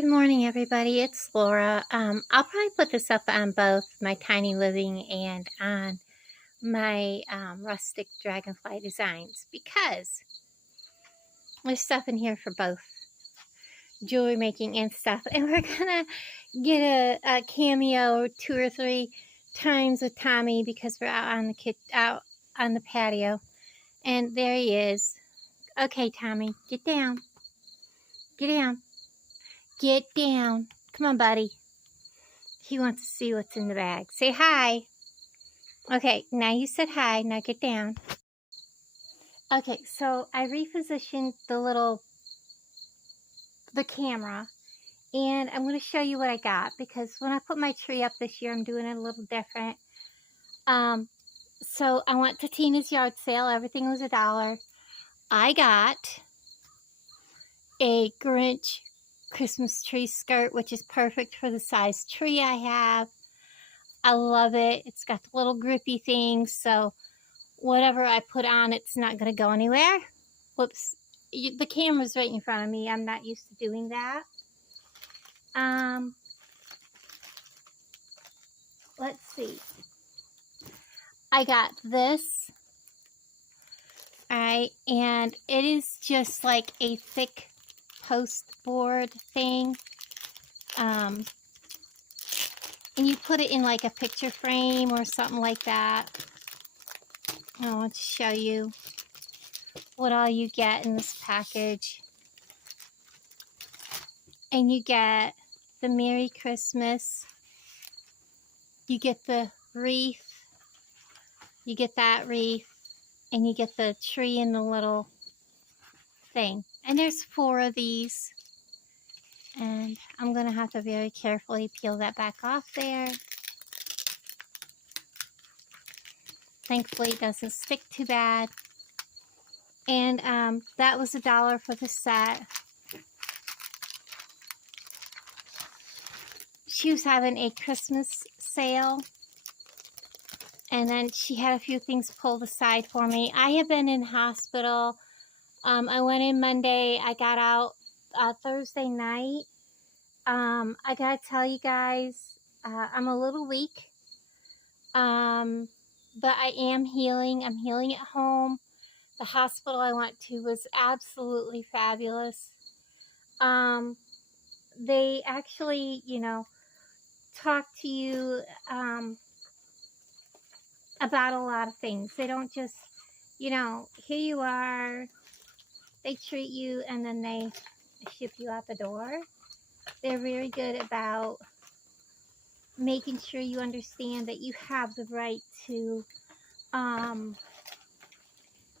Good morning, everybody. It's Laura. I'll probably put this up on both my Tiny Living and on my Rustic Dragonfly designs because there's stuff in here for both jewelry making and stuff. And we're gonna get a cameo 2 or 3 times with Tommy because we're out on the patio. And there he is. Okay, Tommy, get down. Get down. Get down. Come on, buddy. He wants to see what's in the bag. Say hi. Okay, now you said hi. Now get down. Okay, so I repositioned the camera, and I'm going to show you what I got because when I put my tree up this year, I'm doing it a little different. So I went to Tina's yard sale. Everything was $1. I got a Grinch Christmas tree skirt, which is perfect for the size tree I have. I love it. It's got the little grippy things, so whatever I put on, it's not going to go anywhere. Whoops. The camera's right in front of me. I'm not used to doing that. Let's see. I got this. Alright, and it is just like a thick post board thing. And you put it in like a picture frame or something like that. I want to show you what all you get in this package. And you get the Merry Christmas. You get the wreath. You get that wreath. And you get the tree in the little thing. And there's 4 of these. And I'm going to have to very carefully peel that back off there. Thankfully, it doesn't stick too bad. And that was $1 for the set. She was having a Christmas sale. And then she had a few things pulled aside for me. I have been in hospital. I went in Monday. I got out Thursday night. I gotta tell you guys, I'm a little weak. But I am healing. I'm healing at home. The hospital I went to was absolutely fabulous. They actually, talk to you about a lot of things. They don't just, here you are. They treat you and then they ship you out the door. They're very good about making sure you understand that you have the right to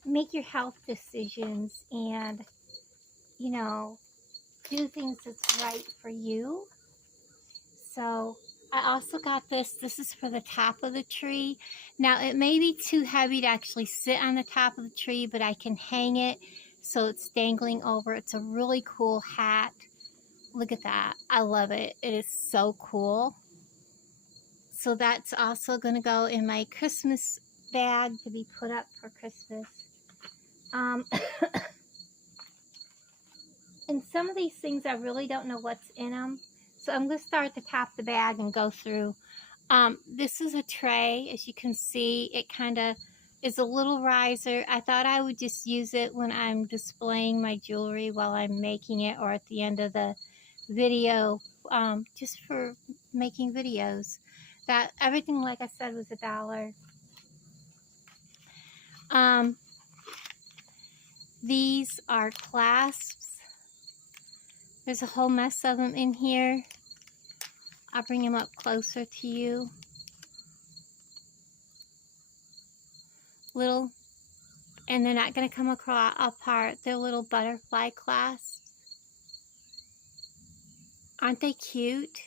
make your health decisions and, do things that's right for you. So I also got this. This is for the top of the tree. Now, it may be too heavy to actually sit on the top of the tree, but I can hang it so it's dangling over. It's a really cool hat. Look at that. I love it. It is so cool. So that's also going to go in my Christmas bag to be put up for Christmas. And some of these things I really don't know what's in them. So I'm going to start at the top of the bag and go through. This is a tray. As you can see, it kind of is a little riser. I thought I would just use it when I'm displaying my jewelry while I'm making it or at the end of the video, just for making videos. That everything, like I said, was $1. These are clasps. There's a whole mess of them in here. I'll bring them up closer to you. Little, and they're not going to come apart. They're little butterfly clasps. Aren't they cute?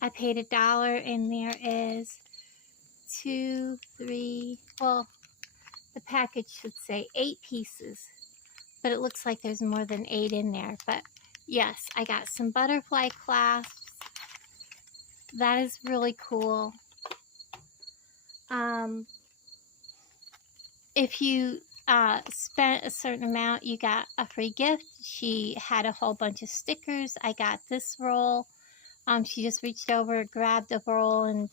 I paid $1 and there is 2, 3, well, the package should say 8 pieces, but it looks like there's more than 8 in there. But yes, I got some butterfly clasps. That is really cool. If you spent a certain amount, you got a free gift. She had a whole bunch of stickers. I got this roll. She just reached over, grabbed a roll, and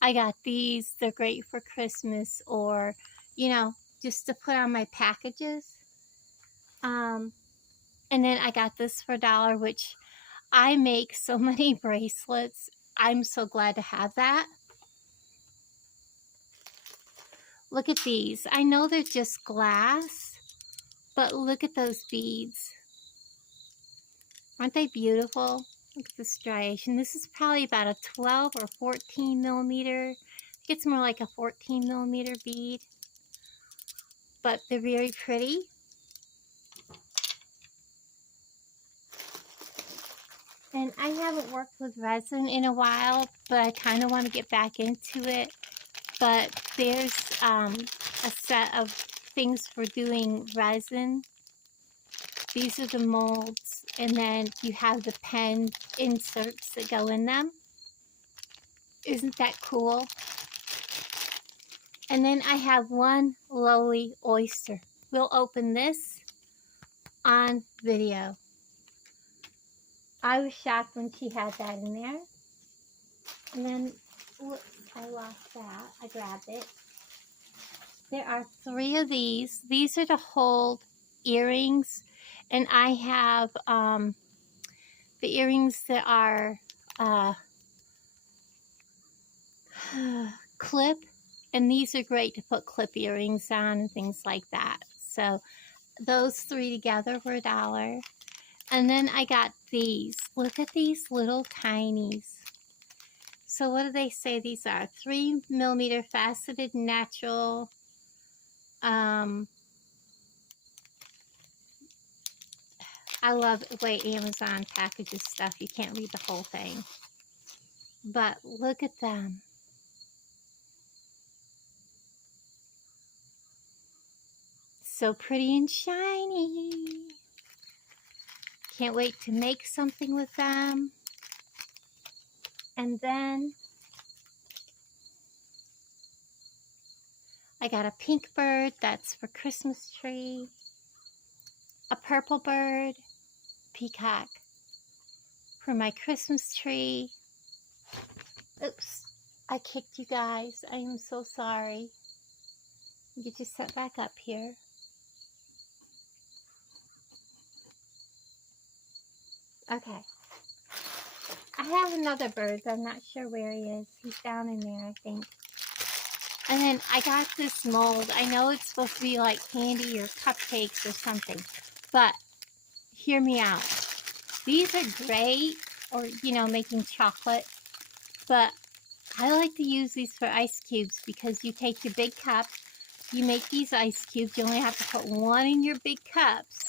I got these. They're great for Christmas, or, you know, just to put on my packages. And then I got this for $1, which I make so many bracelets. I'm so glad to have that. Look at these. I know they're just glass, but look at those beads. Aren't they beautiful? Look at this striation. This is probably about a 12 or 14 millimeter. I think it's more like a 14 millimeter bead, but they're very pretty. And I haven't worked with resin in a while, but I kind of want to get back into it. But there's a set of things for doing resin. These are the molds, and then you have the pen inserts that go in them. Isn't that cool? And then I have one lowly oyster. We'll open this on video. I was shocked when she had that in there. And then, whoops, I lost that. I grabbed it. There are 3 of these. These are to hold earrings. And I have the earrings that are clip. And these are great to put clip earrings on and things like that. So those 3 together were $1. And then I got these. Look at these little tinies. So what do they say these are? 3 millimeter faceted natural. I love the way Amazon packages stuff. You can't read the whole thing. But look at them. So pretty and shiny. Can't wait to make something with them. And then I got a pink bird, that's for Christmas tree. A purple bird, peacock, for my Christmas tree. Oops, I kicked you guys. I am so sorry. Get you set back up here. Okay. I have another bird, but I'm not sure where he is. He's down in there, I think. And then I got this mold. I know it's supposed to be like candy or cupcakes or something, but hear me out. These are great, or, you know, making chocolate, but I like to use these for ice cubes because you take your big cup, you make these ice cubes, you only have to put 1 in your big cups,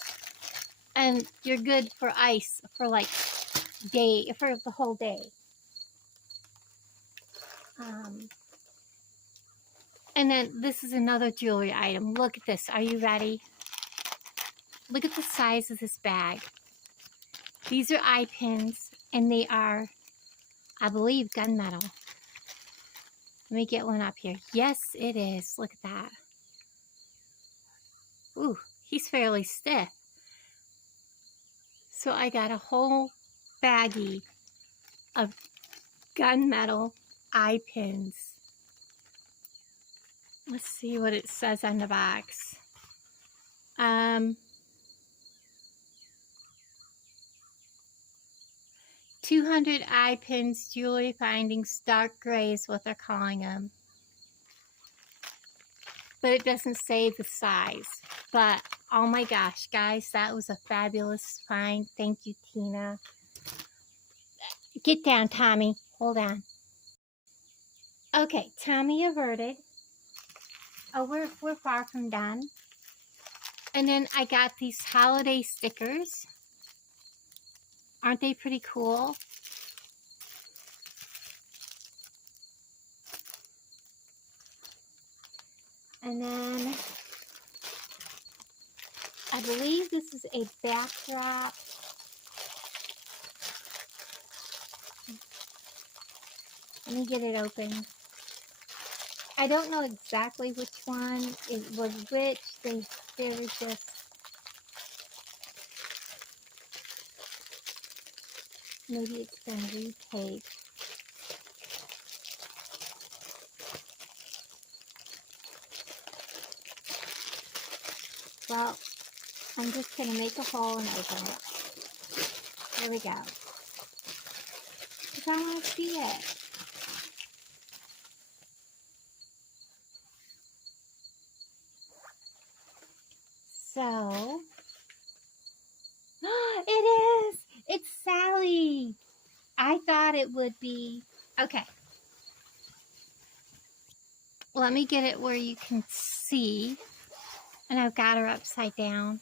and you're good for ice for like for the whole day. And then this is another jewelry item. Look at this. Are you ready? Look at the size of this bag. These are eye pins, and they are, I believe, gunmetal. Let me get one up here. Yes, it is. Look at that. Ooh, he's fairly stiff. So I got a whole baggie of gunmetal eye pins. Let's see what it says on the box. 200 eye pins, jewelry findings, dark gray is what they're calling them. But it doesn't say the size. But, oh my gosh, guys, that was a fabulous find. Thank you, Tina. Get down, Tommy. Hold on. Okay, Tommy averted. Oh, we're far from done. And then I got these holiday stickers. Aren't they pretty cool? And then I believe this is a backdrop. Let me get it open. I don't know exactly which one was which. They're just, maybe it's been retaped. Well, I'm just going to make a hole and open it. There we go. Because I want to see it. So, it is! It's Sally! I thought it would be, okay. Let me get it where you can see. And I've got her upside down.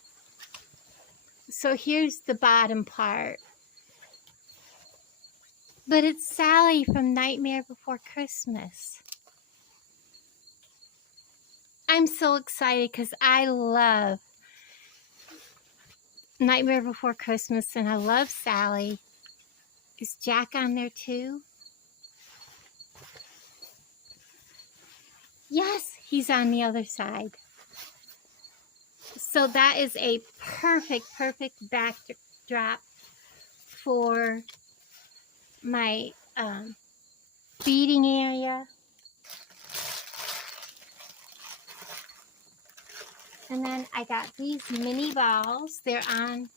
So here's the bottom part. But it's Sally from Nightmare Before Christmas. I'm so excited because I love Nightmare Before Christmas and I love Sally. Is Jack on there too? Yes, he's on the other side. So that is a perfect backdrop for my beading area. And then I got these mini balls. They're on,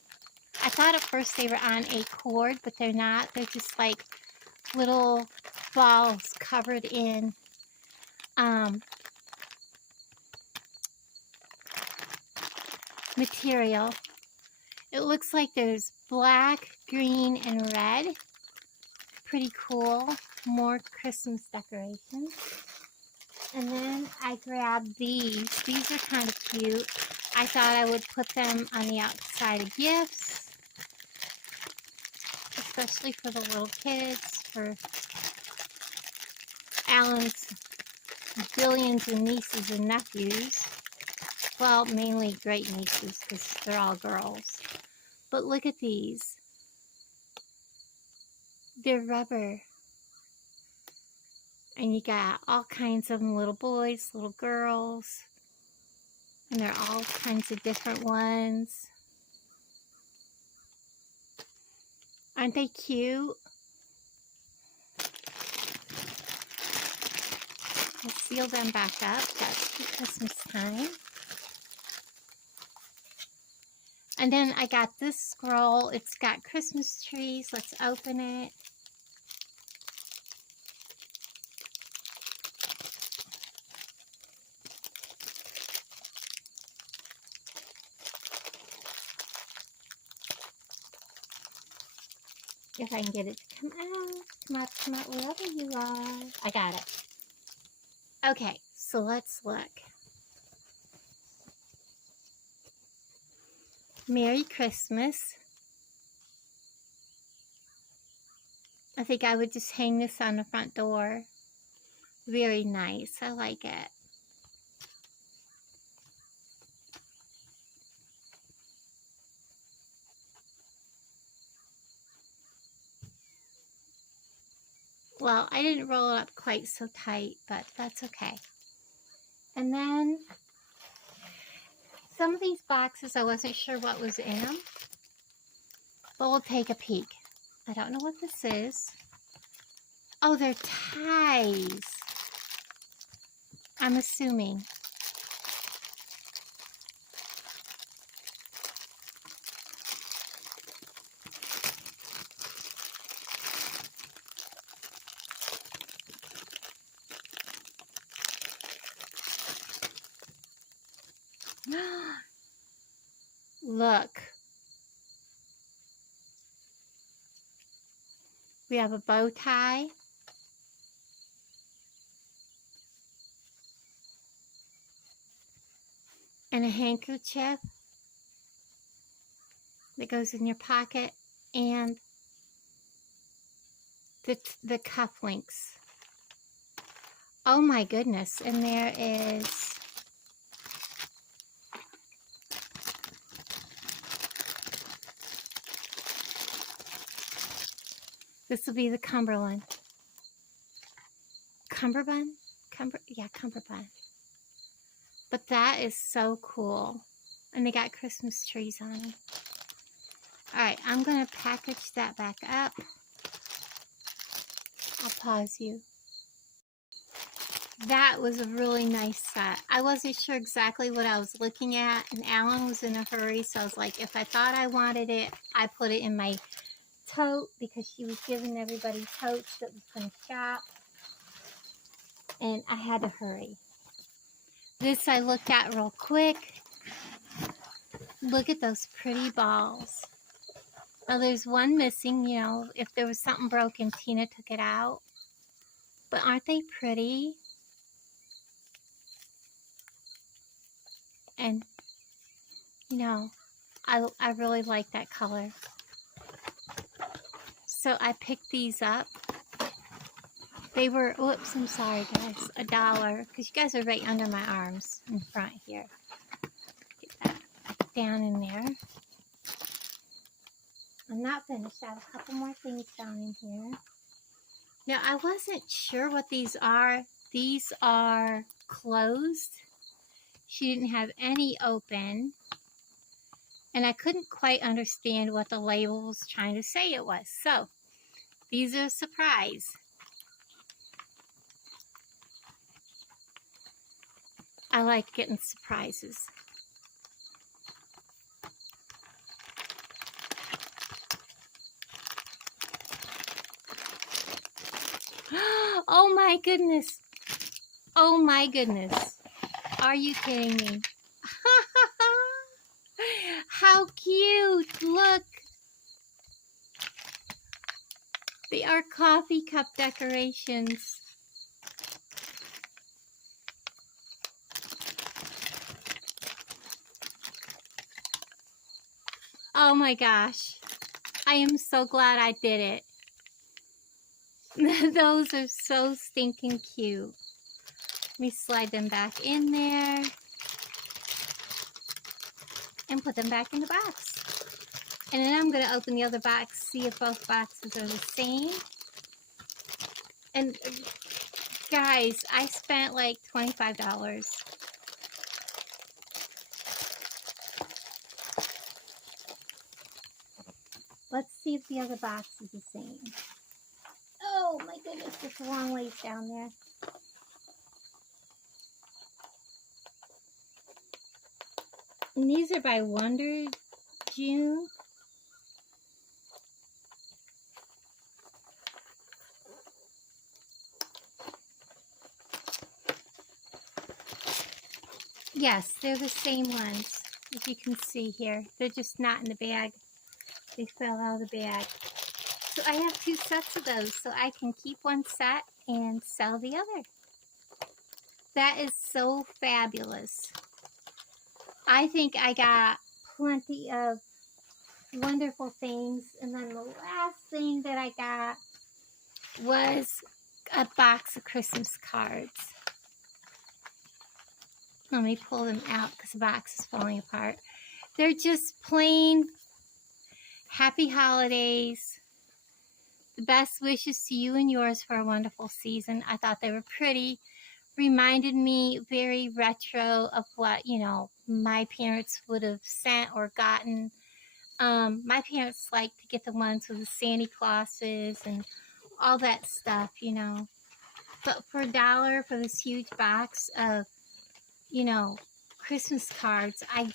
I thought at first they were on a cord, but they're not. They're just like little balls covered in material. It looks like there's black, green, and red. Pretty cool. More Christmas decorations. And then I grabbed these. These are kind of cute. I thought I would put them on the outside of gifts, especially for the little kids, for Alan's billions of nieces and nephews. Well, mainly great nieces because they're all girls. But look at these. They're rubber. And you got all kinds of them, little boys, little girls. And they're all kinds of different ones. Aren't they cute? I'll seal them back up. That's Christmas time. And then I got this scroll. It's got Christmas trees. Let's open it. If I can get it to come out, wherever you are. I got it. Okay, so let's look. Merry Christmas. I think I would just hang this on the front door. Very nice. I like it. Well, I didn't roll it up quite so tight, but that's okay. And then some of these boxes, I wasn't sure what was in them, but we'll take a peek. I don't know what this is. Oh, they're ties. I'm assuming. Look. We have a bow tie. And a handkerchief that goes in your pocket, and the cufflinks. Oh my goodness, and there is this will be the Cumberland. Cumberbund? Yeah, Cumberbund. But that is so cool. And they got Christmas trees on them. Alright, I'm going to package that back up. I'll pause you. That was a really nice set. I wasn't sure exactly what I was looking at, and Alan was in a hurry, so I was like, if I thought I wanted it, I put it in my tote, because she was giving everybody totes that was going to shop, and I had to hurry. This I looked at real quick. Look at those pretty balls. Now there's one missing, you know, if there was something broken, Tina took it out. But aren't they pretty? And, you know, I really like that color. So I picked these up. They were, whoops, I'm sorry guys, $1. Because you guys are right under my arms in front here. Get that down in there. I'm not finished. I have a couple more things down in here. Now, I wasn't sure what these are. These are closed. She didn't have any open. And I couldn't quite understand what the label was trying to say it was. So, these are a surprise. I like getting surprises. Oh my goodness. Oh my goodness. Are you kidding me? How cute. Look. They are coffee cup decorations. Oh my gosh. I am so glad I did it. Those are so stinking cute. Let me slide them back in there. And put them back in the box. And then I'm going to open the other box, see if both boxes are the same. And guys, I spent like $25. Let's see if the other box is the same. Oh my goodness, there's a long ways down there. And these are by Wonder June. Yes, they're the same ones, as you can see here. They're just not in the bag. They fell out of the bag. So I have 2 sets of those, so I can keep one set and sell the other. That is so fabulous. I think I got plenty of wonderful things. And then the last thing that I got was a box of Christmas cards. Let me pull them out because the box is falling apart. They're just plain happy holidays. The best wishes to you and yours for a wonderful season. I thought they were pretty. Reminded me very retro of what, you know, my parents would have sent or gotten. My parents like to get the ones with the Santa Clauses and all that stuff, you know. But for $1 for this huge box of, you know, Christmas cards, I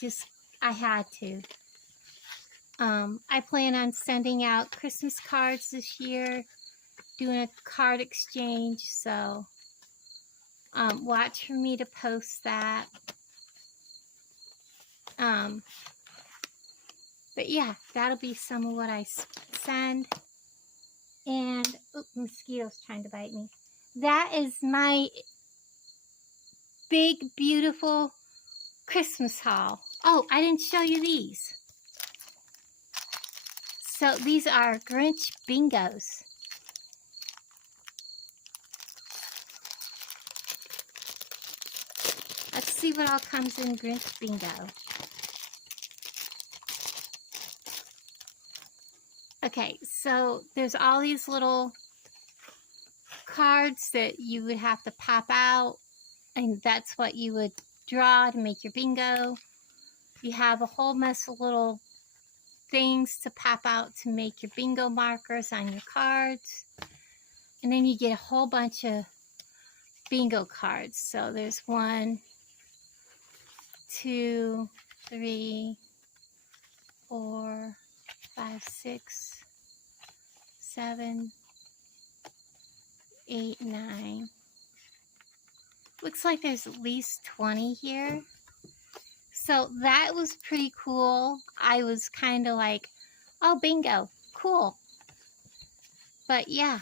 had to. I plan on sending out Christmas cards this year, doing a card exchange, so watch for me to post that. But yeah, that'll be some of what I send. And, oh, mosquito's trying to bite me. That is my big, beautiful Christmas haul. Oh, I didn't show you these. So these are Grinch bingos. Let's see what all comes in Grinch bingo. Okay, so there's all these little cards that you would have to pop out, and that's what you would draw to make your bingo. You have a whole mess of little things to pop out to make your bingo markers on your cards. And then you get a whole bunch of bingo cards. So there's 1, 2, 3, 4, 5, 6, 7, 8, 9. Looks like there's at least 20 here. So that was pretty cool. I was kind of like, oh, bingo, cool. But yeah,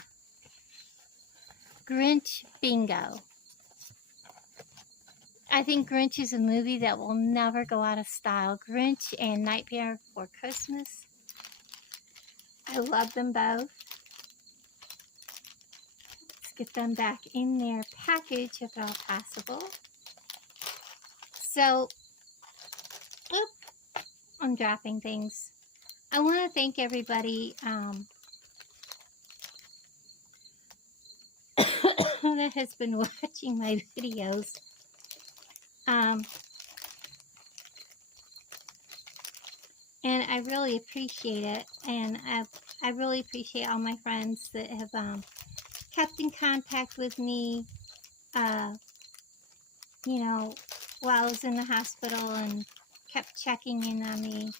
Grinch bingo. I think Grinch is a movie that will never go out of style. Grinch and Nightmare Before Christmas. I love them both. Let's get them back in their package if at all possible. So, I'm dropping things. I want to thank everybody that has been watching my videos. And I really appreciate it. And I really appreciate all my friends that have kept in contact with me, you know, while I was in the hospital and kept checking in on me.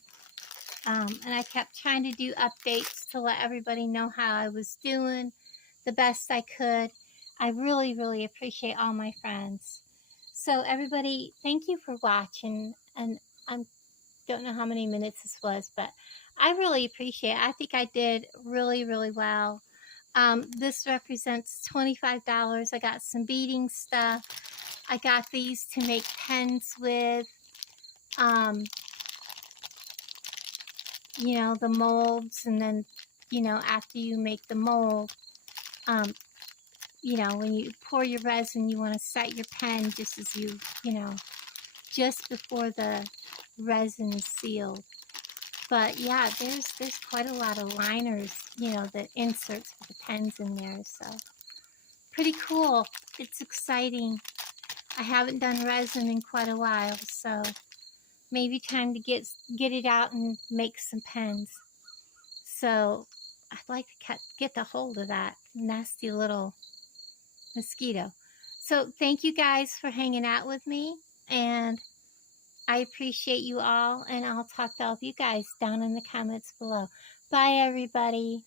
And I kept trying to do updates to let everybody know how I was doing the best I could. I really, really appreciate all my friends. So everybody, thank you for watching. And I don't know how many minutes this was, but I really appreciate it. I think I did really, really well. This represents $25. I got some beading stuff. I got these to make pens with. You know, the molds, and then, you know, after you make the mold, you know, when you pour your resin, you want to set your pen just as you know, just before the resin is sealed. But yeah, there's quite a lot of liners, you know, that inserts for the pens in there, so pretty cool. It's exciting. I haven't done resin in quite a while, so maybe time to get it out and make some pens. So I'd like to get the hold of that nasty little mosquito. So thank you guys for hanging out with me, and I appreciate you all, and I'll talk to all of you guys down in the comments below. Bye, everybody.